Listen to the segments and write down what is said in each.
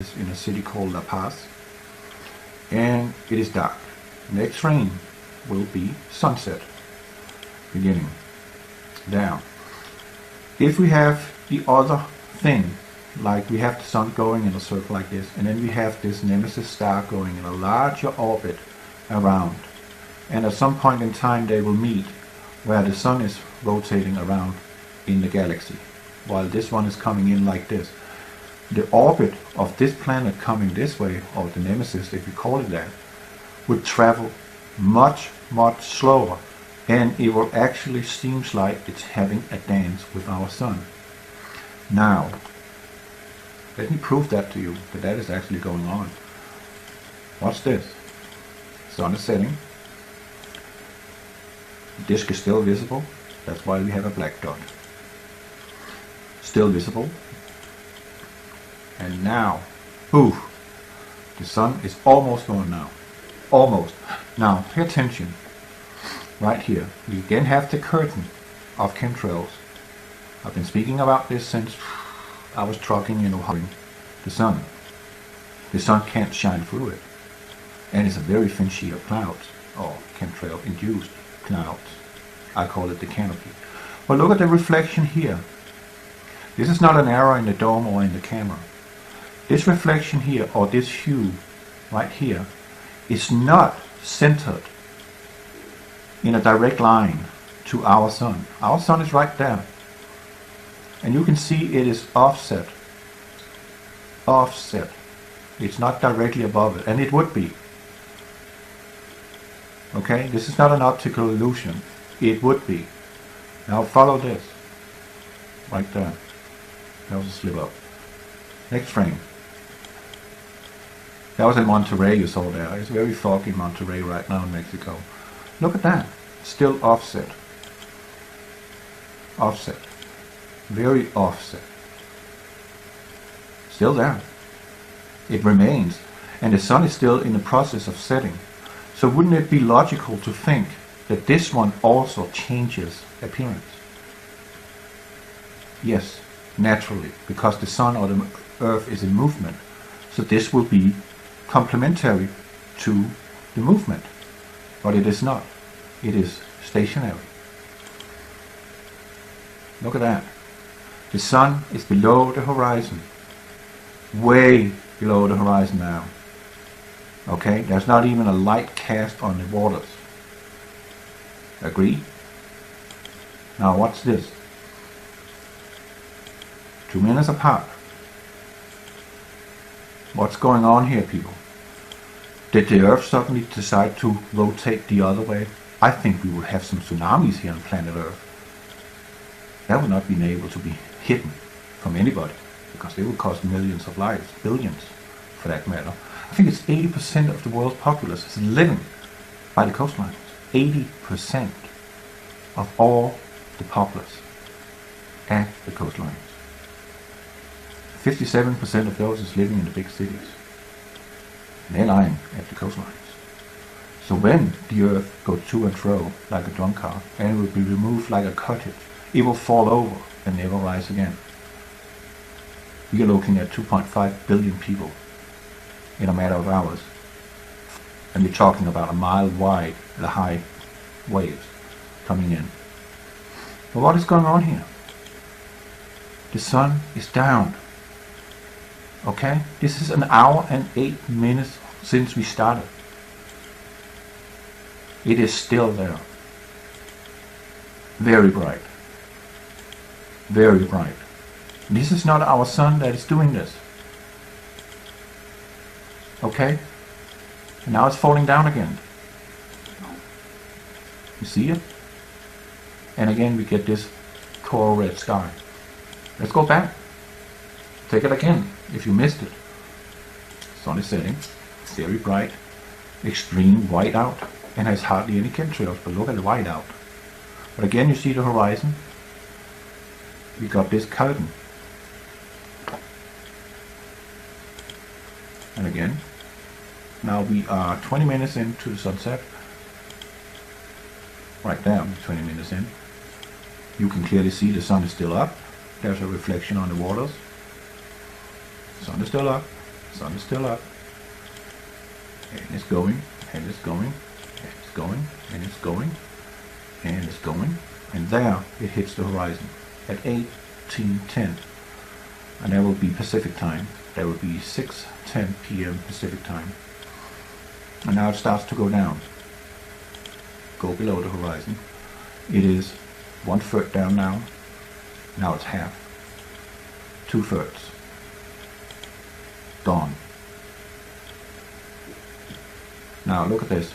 in a city called La Paz, and it is dark. Next frame will be sunset, beginning down. If we have the other thing, like we have the sun going in a circle like this, and then we have this nemesis star going in a larger orbit around, and at some point in time they will meet where the sun is rotating around in the galaxy, while this one is coming in like this. The orbit of this planet coming this way, or the nemesis if we call it that, would travel much slower, and it will actually seems like it's having a dance with our sun. Now, let me prove that to you, that is actually going on. Watch this. Sun is setting. The disk is still visible. That's why we have a black dot. Still visible. And now, the sun is almost going now. Almost. Now, pay attention. Right here, we again have the curtain of chemtrails. I've been speaking about this since I was trucking, hovering the sun. The sun can't shine through it. And it's a very thin sheet of clouds, or chemtrail-induced clouds. I call it the canopy. But look at the reflection here. This is not an error in the dome or in the camera. This reflection here, or this hue right here, is not centered in a direct line to our sun. Our sun is right there. And you can see it is offset. Offset. It's not directly above it, and it would be. Okay, this is not an optical illusion. It would be. Now follow this. Right there. That was a slip up. Next frame. That was in Monterrey you saw there. It's very foggy in Monterrey right now in Mexico. Look at that. Still offset. Offset. Very offset. Still there. It remains. And the sun is still in the process of setting. So wouldn't it be logical to think that this one also changes appearance? Yes, naturally, because the sun or the earth is in movement. So this will be complementary to the movement. But it is not. It is stationary. Look at that. The sun is below the horizon. Way below the horizon now. Okay? There's not even a light cast on the waters. Agree? Now watch this. 2 minutes apart. What's going on here, people? Did the Earth suddenly decide to rotate the other way? I think we will have some tsunamis here on planet Earth. That would not be able to be hidden from anybody, because they would cost millions of lives, billions for that matter. I think it's 80% of the world's populace is living by the coastlines. 80% of all the populace at the coastlines. 57% of those is living in the big cities. They're lying at the coastlines. So when the earth goes to and fro like a drum car, and it will be removed like a cottage, it will fall over and never rise again. We are looking at 2.5 billion people in a matter of hours. And we're talking about a mile wide, the high waves coming in. But what is going on here? The sun is down. Okay? This is 1 hour and 8 minutes since we started. It is still there. Very bright. Very bright. This is not our sun that is doing this. Okay? And now it's falling down again. You see it? And again we get this coral red sky. Let's go back. Take it again, if you missed it. Sun is setting. It's very bright. Extreme white out. And has hardly any chemtrails, but look at the white out. But again you see the horizon. We got this curtain. And again, now we are 20 minutes into the sunset. Right there, 20 minutes in. You can clearly see the sun is still up. There's a reflection on the waters. Sun is still up. Sun is still up. And it's going, and it's going, and it's going, and it's going, and it's going. And there it hits the horizon at 18:10. And that will be Pacific time. That will be 6:10 p.m. Pacific time. And now it starts to go down. Go below the horizon. It is 1/3 down now. Now it's half. 2/3. Dawn. Now look at this.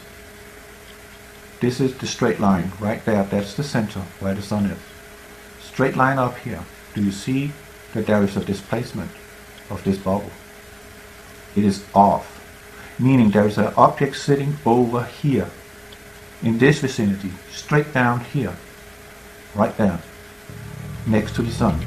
This is the straight line right there. That's the center where the sun is. Straight line up here. Do you see that there is a displacement of this bubble? It is off, meaning there is an object sitting over here in this vicinity, straight down here, right there, next to the sun.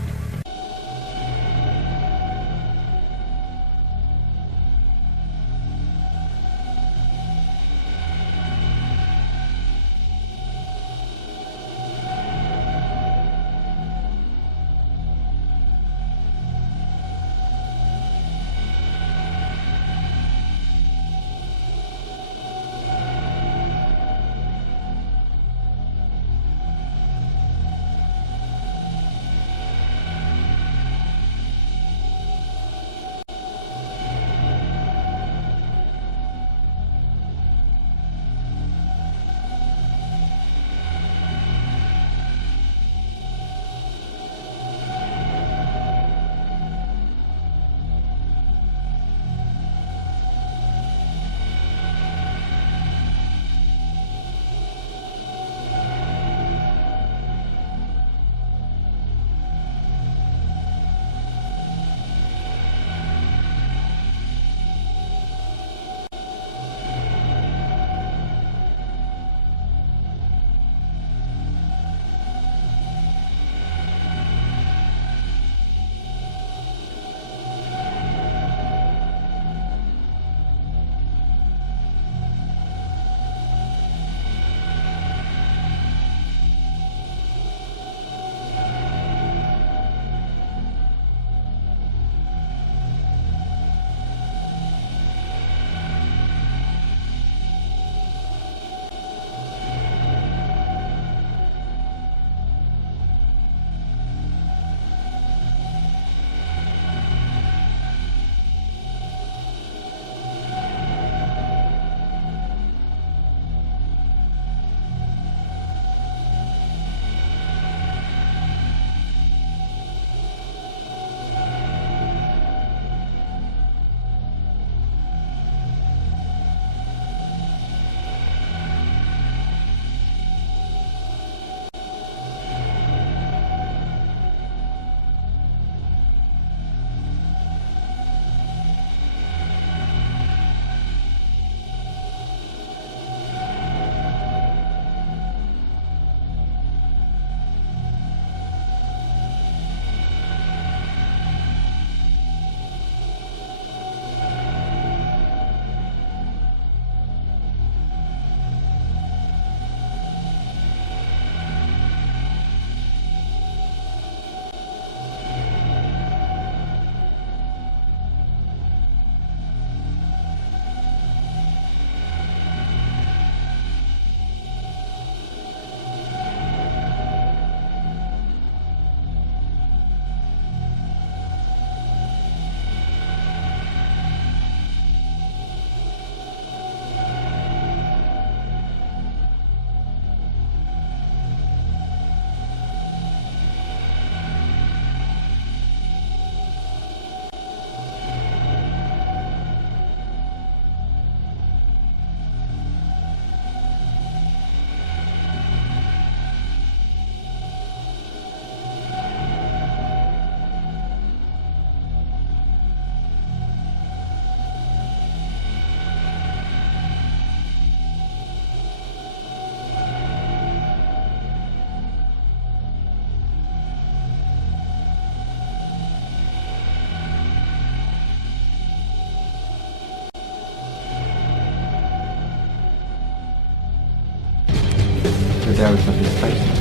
there is a displacement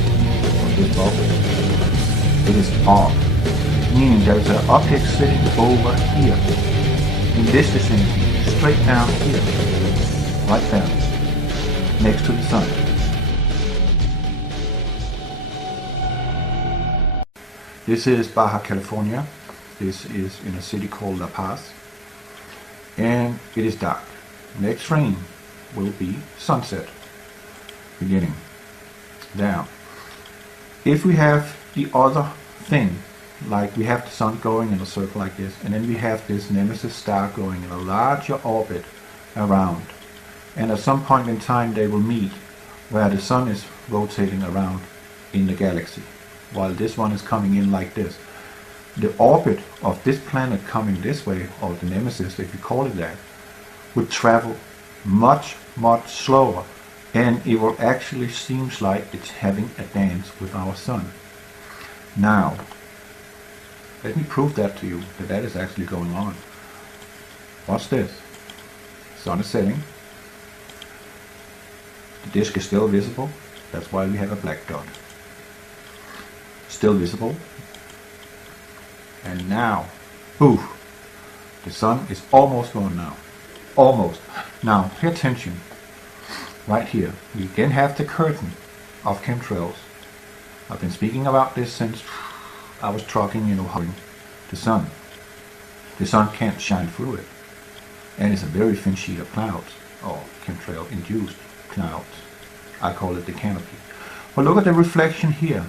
of this bubble. It is off, meaning there is an object sitting over here in this vicinity, straight down here, right there, next to the sun. This is Baja California. This is in a city called La Paz, and it is dark. Next rain will be sunset, beginning down. If we have the other thing, like we have the sun going in a circle like this, and then we have this nemesis star going in a larger orbit around, and at some point in time they will meet where the sun is rotating around in the galaxy while this one is coming in like this. The orbit of this planet coming this way, or the nemesis if you call it that, would travel much slower, and it will actually seems like it's having a dance with our sun. Now let me prove that to you, that is actually going on. Watch this. Sun is setting. The disk is still visible. That's why we have a black dot. Still visible. And now, poof, the sun is almost gone now. Almost. Now, pay attention. Right here, we again have the curtain of chemtrails. I've been speaking about this since I was talking, hovering the sun. The sun can't shine through it. And it's a very thin sheet of clouds, or chemtrail-induced clouds. I call it the canopy. But look at the reflection here.